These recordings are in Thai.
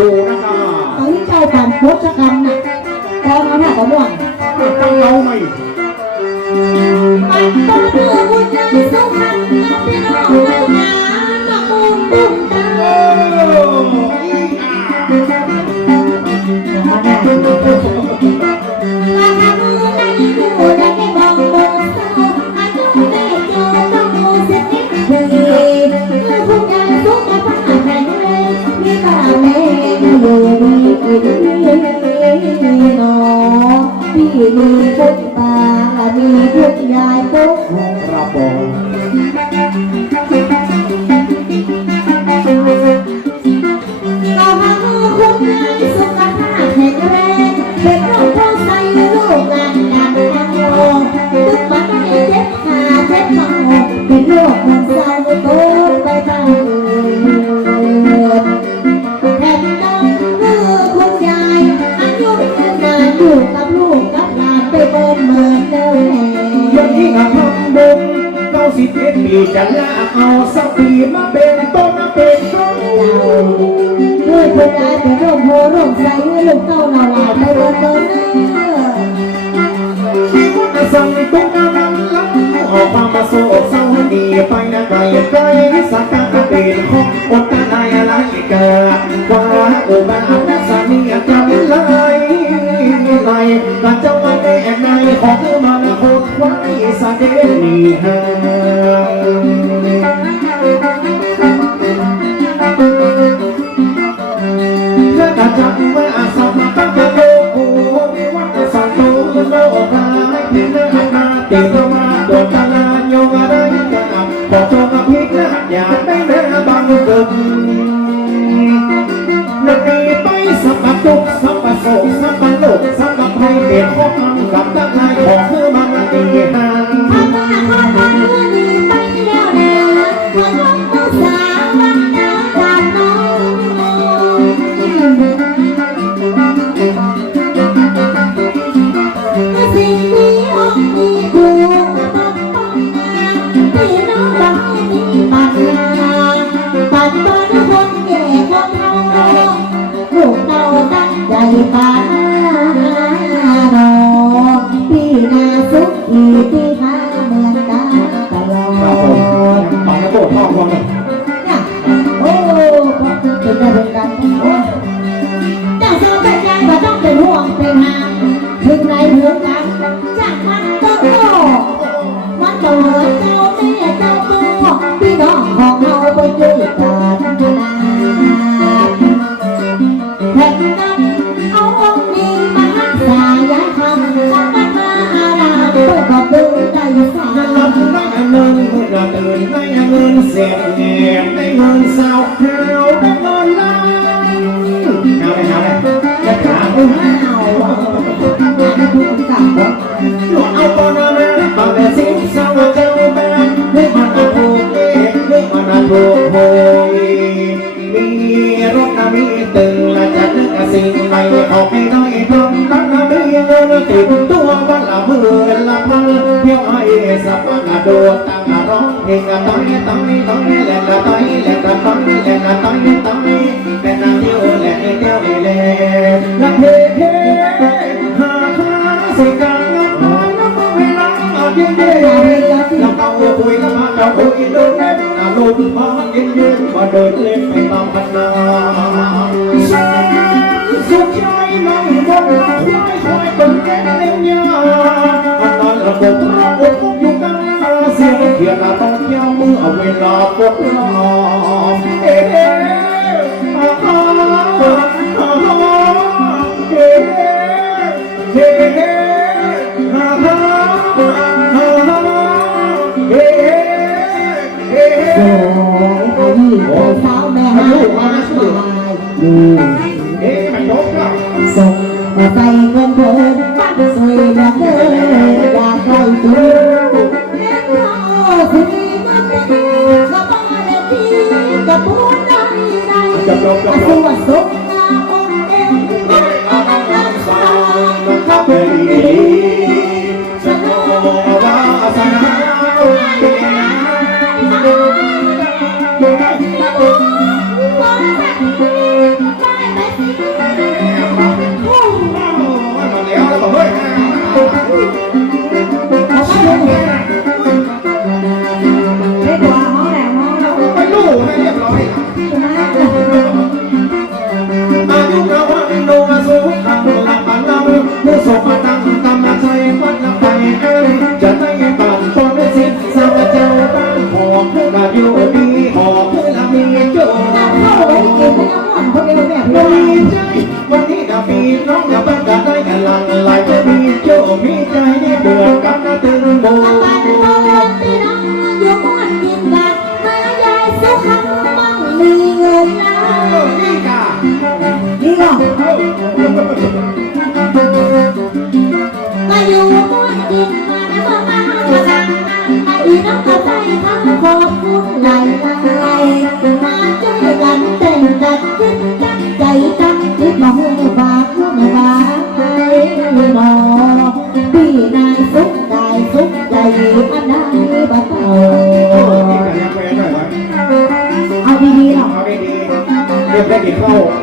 ดูนะคะเอาที่เจ้าปั่นพุทธกรรมนะพร้อมเอาหน้าขอม่วงเป็นเราไหมปั่นต้นเพื่อบุญนั้นสำคัญพี่น้องงานมาบุญบุญ มีพี่มีทุตามีทุยายทุก ครับอง สังให้กงานนั้นลังออกมามาโศกเศร้าดีไปนะไกลไกลสักการะเป็นของอดตนายอะไรกันว่าโอุบ้านนะสามีอาจารย์ไลไหลแต่เจ้าไม่ได้แอบในขอเธอมานะโคตรไว้สักเดนีฮะ สิ่งใหม่ออกให้เตียลงรักนะมีเงินติดตัววันละหมื่นละพันเที่ยวให้สับกรดดตั้งร้องเพลงะต้อยต้งต้อยแหลกะต้อยแหลกะต้อยแหละต้อยต้อย ควายเป็นแก่เต็มยาอนนั้นระบบระบบอยู่กันเสียเขีต้องเที่ยวมืออาเวลาปวดน As a? นายสุขได้สุขใจมาได้บ่เป่าเอาดีๆหรอเอาดีๆเดี๋ยวไปกินข้าว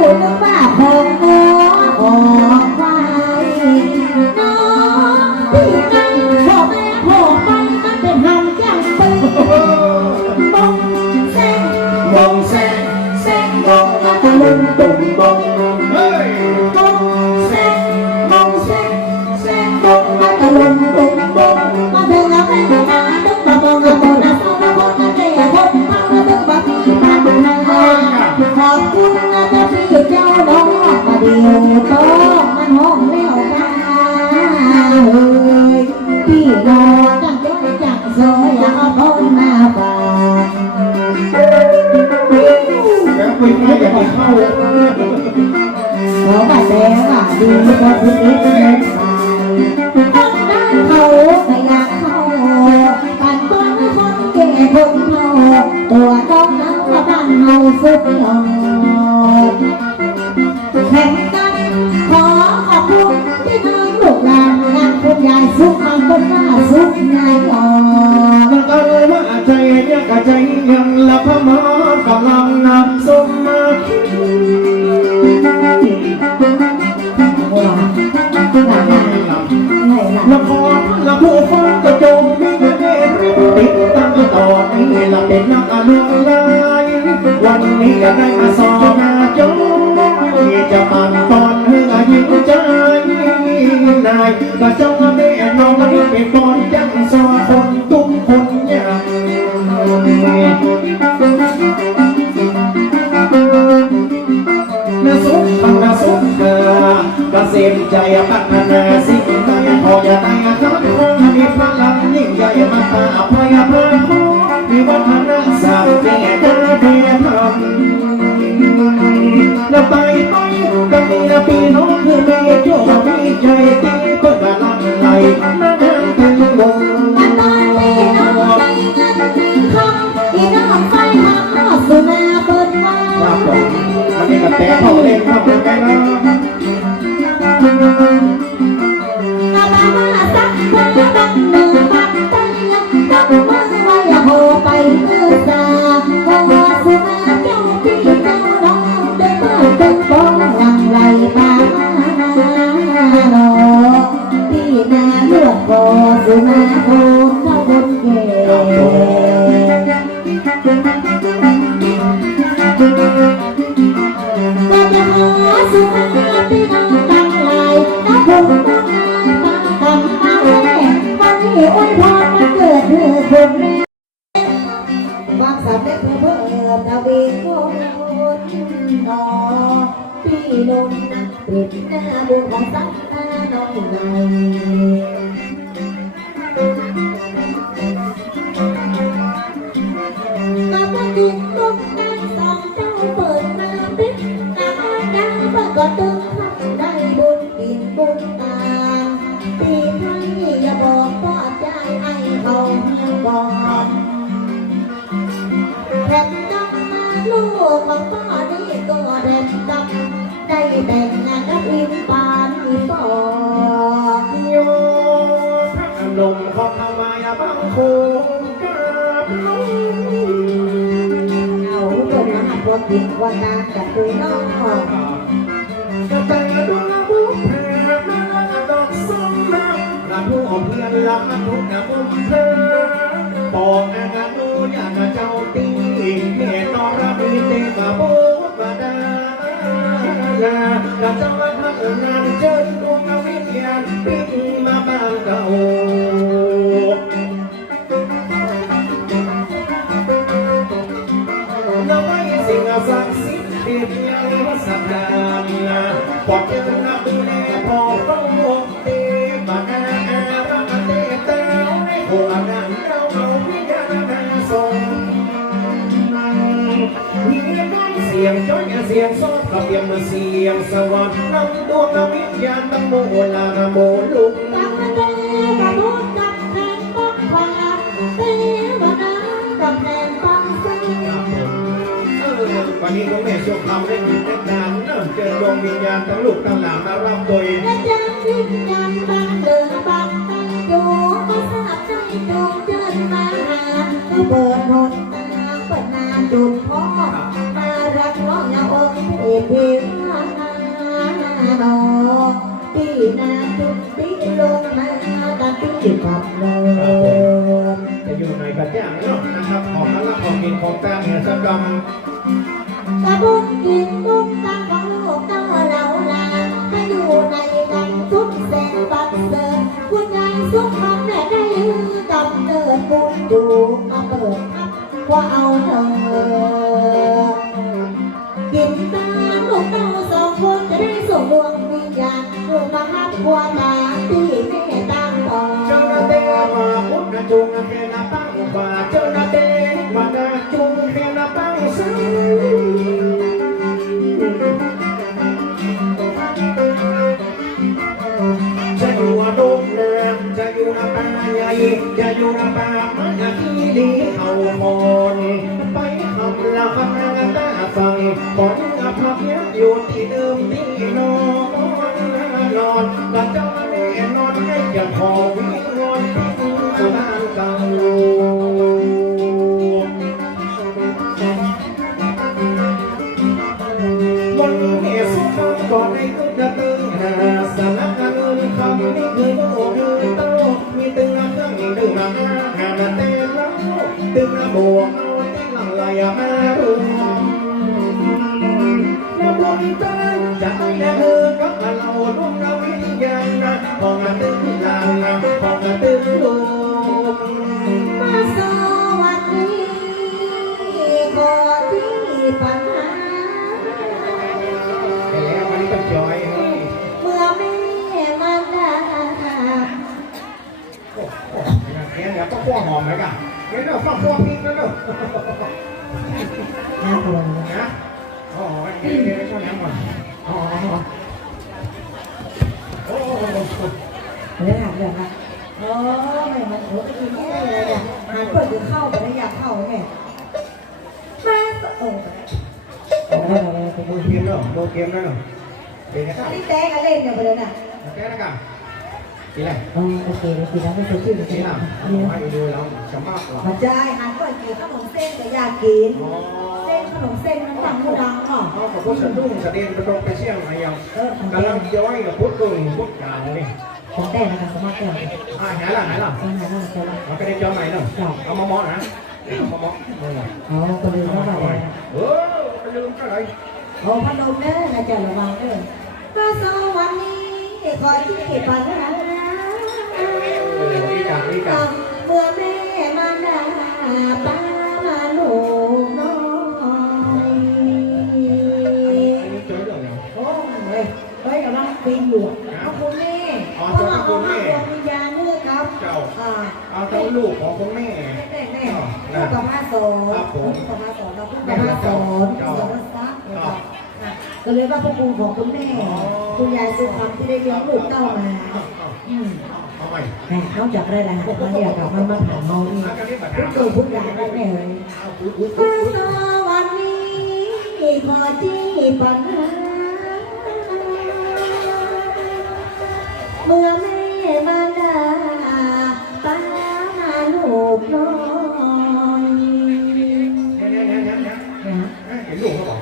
我们 ขอบัตรแดงอะดีไม่พอคุณนิดนึง พอละผู้ฟังก็จมมีเนเนติดตั้งต่อนี้ละเป็นนักอนุรัยวันนี้ก็ได้มาสอนนาจงที่จะปั่นตอนเมื่อยิ้มใจนายก็จ้องแม่น้องนี้เป็นตอนจังสอคนตุ้มคนยากนาสุขนาสุขเกษมใจปักนาสิ อย่าตายครับคงทีพลังนิ่อย่าย่ามาตาพอยาพาคงมีวัฒนธรรมแก่เธอแก่ทำแล้วไปไปกันนะพี่น้องคือแม่โจ้พี่ใจตีก็กำลังไหลนั่งเป็นวงว่าก่อนอันนี้กับแต่เขาเล่นมาเป็นไงนะ ไว้โหไป กของพ่อนี่ก็แผ่นดำได้แต่งงานกับอินปานอีปอกโยพระนมของทำไมบังคงกับน้องเอาตัวมาหัดว่าผิดว่าตากับคุยน้องออกก็แต่ดวงบุพเพมาดอกส้มน้ำรักผู้เพียรรักทุกนะบุพเพบอกอางานดูอยากเจ้าตี เมียนอระบีเตมาบุมาดาลากับเจ้ามาทำงานเจอดวงวิญญาณปิมาบ้านเก่า ดวงวิญญาณตั้งโมลาโมลุกกำมาเดินมาพูดกับแทนป้องฟ้าเต้มาน้ำกับแทนป้องฟ้าวันนี้ก็แม่โชคคำได้ยินได้นานเริ่มเจอดวงวิญญาณทั้งลูกทั้งหลานมารับโดยและจะวิญญาณบางเดือบังกันอยู่มาทราบใจดวงเจิญมาหาก็เปิดหมดตาเปิดนาจุดพ่อมารักน้ องอย่าองค์เพียเพียงนอพี่นาจุดพี่ลงมาตัดพี่กับลยจะอยู่ในกระจ่างเนาะนะครับของนั้นละของกินของแป้งเนี่ยสำหรับกระบุกกินบุกตั้งของลูกต้าเหล่าลาให้อยู่ในกันทุกแสนบัดเสิร์คุณยายสุขคำแม่ได้ลือกำเนิดบุญอยู่มาเปิดว่าเอาเธอ กินตาลูกเต้าสองคนจะได้ส่งดวงวิญญาณลูกมาหักกว่าตาที่แม่ตั้งต่อเจ้าหน้าเตะมา ฟังตาฟังก่อนกับพักอยู่ที่เดิมนี่นอนนอนกับเจ้าแน่นอนให้อย่าขอ เคโอเคแล้วไม่เคยชื่อเลยนะลำเนี่ยให้ดูแล้วจะมากกว่ามันจะหันเปิดกินขนมเส้นกับยากินเส้นขนมเส้นมันดังมูดังอะเขากับพวกสะดุ้งสะเด็นไปตรงไปเชี่ยงไรยังเออของกำลังจะว่ากับพุทธกุลพุทธกาลนี่ของแต่นะคะสมัครแต่อ่าไหนล่ะไหนล่ะต้องหาหน้าตัวละเอาไปได้จอไหนเนาะเอามามอนะเอามามออ๋อคนลืมว่าแบบอะไรนะเออไปลืมก็เลยโอ้พัดลมเด้อนะจ๊ะระวังเด้อก็สวันนี้คอยที่ปัญหา เมื่อแม่มาด่าป้ามาหนูน้อยเจอเรื่องยังโอ้ยเฮ้ยกำลังปีนอยู่ขอบคุณแม่เพราะว่าเขามาดวงวิญญาณนี่ครับเจ้าอ่าเอาเจ้าลูกของคุณแม่แม่แม่ลูกกับมาสอนลูกกับมาสอนเราลูกกับมาสอนสอนซักก็เลยว่าพวกคุณของคุณแม่คุณยายสุพรรณที่ได้เลี้ยงลูกเต้ามาอืมเอ แม่นอกจากได้แล้วมันเดียวกับมันมาถามเมาอีกอากันนี้แบบทุกตัวทุกอย่างได้แน่เลยเอาปุ๊บปุ๊บพระสวันนี้ขอที่ปัญหาเมื่อแม่มาด่าป้ามาลูกน้อยเนี่ยเนี่ยเนี่ยเนี่ยเห็นลูกเขาบอก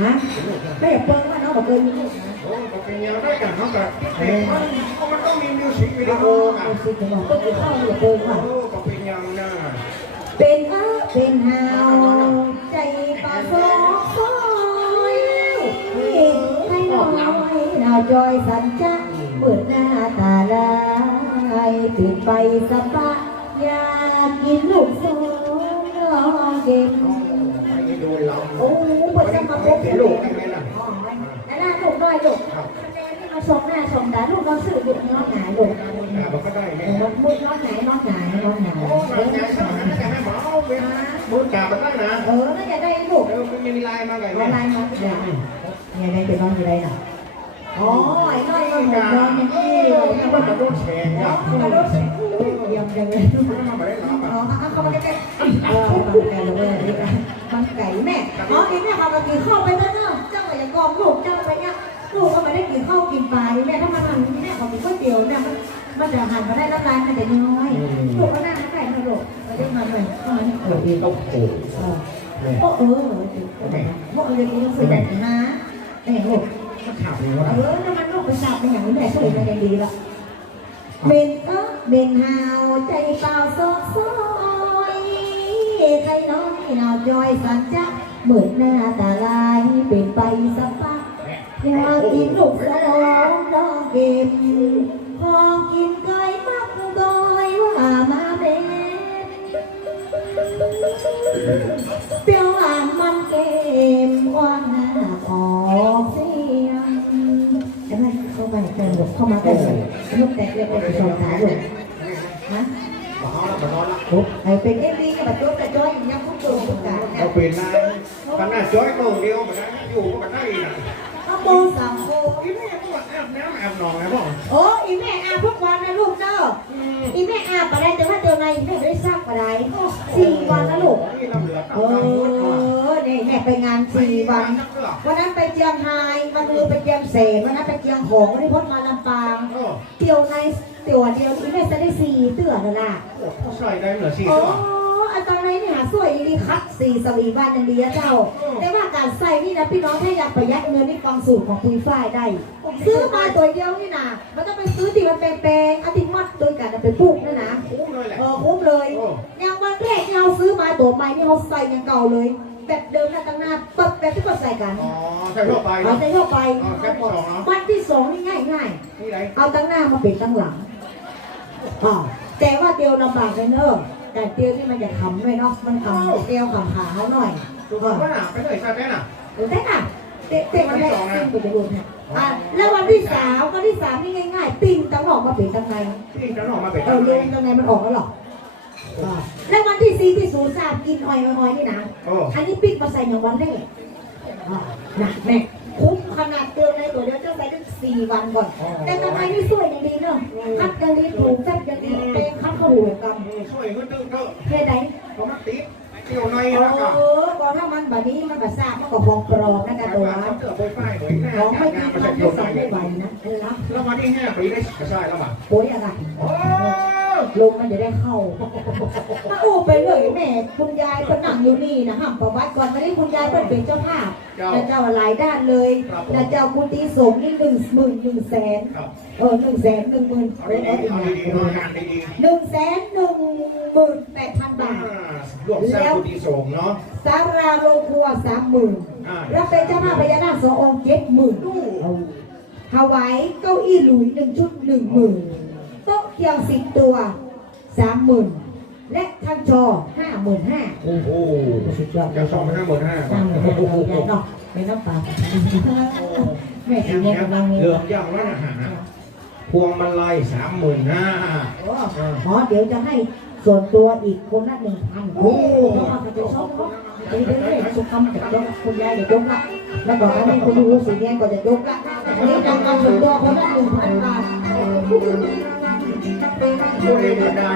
ฮะเห็นลูกเขาไม่อยากเปิ้ลว่าน้องบอกเคยมีลูก นะโอ้ก็เป็นยังได้กันเนาะแต่เด็กมันมันต้องมีมิวสิกวิดีโอเอาอะสิจะบอกก็คือเข้าอย่าเปิ้ลว่าโอ้ก็เป็นยังนะเป็นเออเป็นหาวใจปลาซอกซอยให้น้อยดาจอยสันจะเปิดหน้าตาลายตื่นไปสะปะอยากกินลูกโซ่น้องเด็กม่โดนเราโอ้เปิดจะมาพบเห็นลูกกยังไงล่ะนั่นน่ะ ลูกน้อยลูกคะแนนที่มาชมหน้าชมตาลูกน้องสื่อลูกน้องหงายลูกอ่ามันก็ได้เอเนี่ยอมุดน้องหงายน้องหงายน้องหงายโอ้ยยายสมัยนั้นแต่แม่หมอเว้ยมือกาบมันได้นะเออน่าจะได้ลูกเออมันมีลายมาไงอะไรเนี่ยน้องอย่างเนี่ยได้เป็นน้องอยู่ได้น่ะอ๋อไอ้น้อยมันหมดนอนอย่างนี้นี่มันกระโดดแชงเนาะเนี่ยกระโดดเสียงเยี่ยมจังเลยมันมาได้หรออ๋อเข้ามาใกล้ๆเออมันไก่เลยมันไก่แม่อ๋อนี่แม่เขามากินข้าวไปแล้วเนาะ เจ้าก็อย่ากอมลูกเจ้าไปเนี่ยลูกก็ไม่ได้กินข้าวกินปลาแม่ถ้ามันทำนี่แม่ขอกินก๋วยเตี๋ยวเนี่ยมันมันจะหันมาได้น้ำลายมันจะน้อยลูกก็น่าไก่มาลูกมาได้มาเลยเข้ามาเออดีต้องโผล่เออโอ้เออโอ้เออยังยังสวยแบบนี้นะแม่ลูกมันขาดเลยเอวะอน้ำมันลูกไปสับเป็นอย่างนี้แม่ช่วยกันดีละเบนเออเบนหาวใจเปล่าซอกซอยใครน้อยหนาวจอยสันจะ เหมือนหน้าตาลายเป็นไปสักพักอยากกินลูกสลองดอเก็บพอกินไก่มักก้อยว่ามาเป็นเปรี้ยวหวานมันเค็มหวานหน้าออกเสียงเห็นไหมเข้าไปเติมเข้ามาเติมลูกแตกเรียกไปสองขาลูกฮะมาเอาละมานอนละไอ้เป็นเอ็มดีกับตัวกระจ้อยยังพุ่งตัวพุ่งกาเราเปลี่ยนนาย ขนาดจ้อยโน่เดียวมันได้อยู่มันได้นะข้าวโพดสามโพอีแม่ก็อาบน้ำอาบนองนะพ่อโอ้อีแม่อาบทุกวันนะลูกเจ้า อีแม่อาบไปได้แต่ว่าเดี๋ยวไงอีแม่ไม่ได้ซักไปได้สี่วันนะลูกนี่เราเหลือเอตังค์อนี่แม่ไปงานสี่วัน วันนั้นไปเจียงไฮ้วันนึงไปเจียงเสนวันนั้นไปเจียงหงวันนี้พ้นมาลำปางโอ้เตียวในเตียวเดียวที่แม่จะได้สี่เตือนแล้วล่ะโหใส่ได้เหลือสี่โอ้ตัวอั นตอนนี้เนี่ยสวยดีคัดสี่สวีบ้านอย่างดีนะเจ้า แต่ว่าการใส่นี่นะพี่น้องถ้าอยากประหยัดเงินนี่ฟังสูตรของปุยฝ้ายได้ ซื้อมาตัวเดียวนี่นะมันต้องไปซื้อที่มันแปลงๆอาทิตย์มัดโดยการเอาไปปลูกนะนะคุ้มเลยแหละเออคุ้มเลยอย่างวันแรกที่เราซื้อมาตัวใหม่นี่เราใส่อย่างเก่าเลย แบบเดิมนะตั้งหน้าปั๊บแบบที่เขาใส่กันอ๋อใส่ทั่วไปเอาเนาะใจเข้าไปอ๋อแค่ที่สองเนาะวันที่สองนี่ง่ายง่ายนี่ไรๆเอาตั้งหน้ามาเป็นตั้งหลังอ๋อแต่ว่าเตียวลำบากเลยเนอะ แต่เตียวนี่มันจะขำด้วยเนาะ มันขำเตียวขำขาเขาหน่อยถูกว่าไปเลยใช่ไหมน่ะเออได้ค่ะเตะเตะวันแรกปิ้งไปจะดูนะอะแล้ววันที่สามวันที่สามนี่ง่ายๆปิ้งตั้งออกมาเป็นตั้งในที่จะออกมาเป็นเออเรียนตั้งในมันออกแล้วหรอแล้ววันที่สี่ที่ศูนย์ทราบกินอ้อยอ้อยนี่นะโอ้อันนี้ปิดมาใส่ในวันแรกอ่านะแม่ คุ้มขนาดเติมในตัวเดียวจะใส่ตั้งสี่วันก่อน แต่ทำไมไม่สวยอย่างดีเนาะคัดกันลีถูกคัดกันลีเป็นคัดกระหูกำช่วยก็ดึงเถอะเท่ไหนผมติดเกี่ยวในเอแล้วก็อก่อนถ้ามันแบบนี้มันก็ทราบมันก็พองกรอบนะแต่กะตัวว่าเขาเกิดไฟฟ้าหน่วยหน้าของจาไม่กดีงานมามันจากไม่โยนใส่ในไม่ไหวนะเออนะแล้ววันที่ห้าปีได้กระชายแล้วอะโอ้ยอะไรโอ้ ลมมันจะได้เข้าถ้าอู้ไปเลยแม่คุณยายคนนั่งอยู่นี่นะห้ามประวัติก่อนมานี้คุณยายเป็นเป็นเจ้าภาพและเจ้าหลายด้านเลยและเจ้ากุฏิสงฆ์นี่หนึ่งหมื่นหนึ่งแสนครับเออหนึ่งแสนหนึ่งหมื่นเอาเอดีอๆเอาดีๆทำงานดีหนึ่งแสนหนึ่งหมื่นแปดพันๆบาทรวมสร้างกุฏิสงฆ์เนาะสาราโรงครัวสามหมื่นอ่ารับเป็นเจ้าภาพพญานาคสององค์เจ็ดหมื่นถวายเก้าอี้หลุยหนึ่งชุดหนึ่งหมื่นโต๊ะ เคียงสิบตัวสามหมื่นและทางจอห้าหมื่นห้าโอ้โหสุดยอดจะสองห้าหมื่นห้าสร้างมาให้เราใหญ่เนาะไม่น้ำปลาแม่สีเนี่ยกำลังเหลืองอย่างร้านอาหารพวงมาลัยสามหมื่นห้าอ๋อเดี๋ยวจะให้ส่วนตัวอีกคนละหนึ่งพันโอ้โหจะไปชอบเนาะเดี๋ยวเดี๋ยวเดี๋ยวสุขคำจะยกคุณยายจะยกละแล้วบอกอันนี้คุณดูสีแดงก็จะยกละอันนี้การการส่วนตัวคนละหนึ่งพันบาท ผู้เองก็ได้